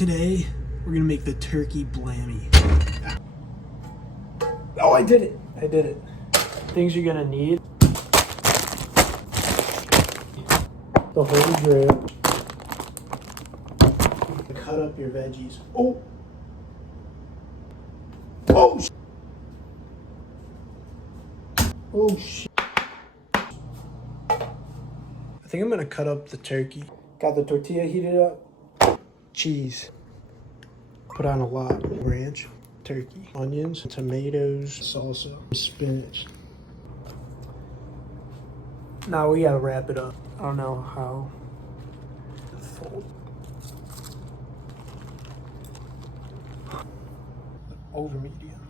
Today, we're gonna make the turkey blammy. Oh, I did it. I did it. Things you're gonna need. The holy grail. Cut up your veggies. Oh! Oh! Oh, shit. I think I'm gonna cut up the turkey. Got the tortilla heated up. Cheese. Put on a lot. Ranch, turkey, onions, tomatoes, salsa, spinach. Now we gotta wrap it up. I don't know how. Fold. Over medium.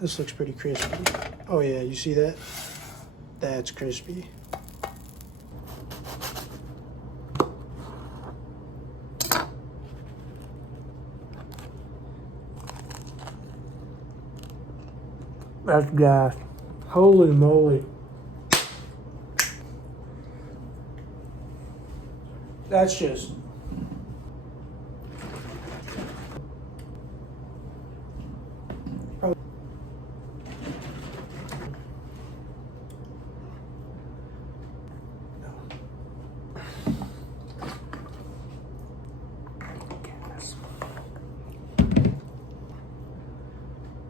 This looks pretty crispy. Oh yeah, you see that? That's crispy. That's gas. Holy moly. That's just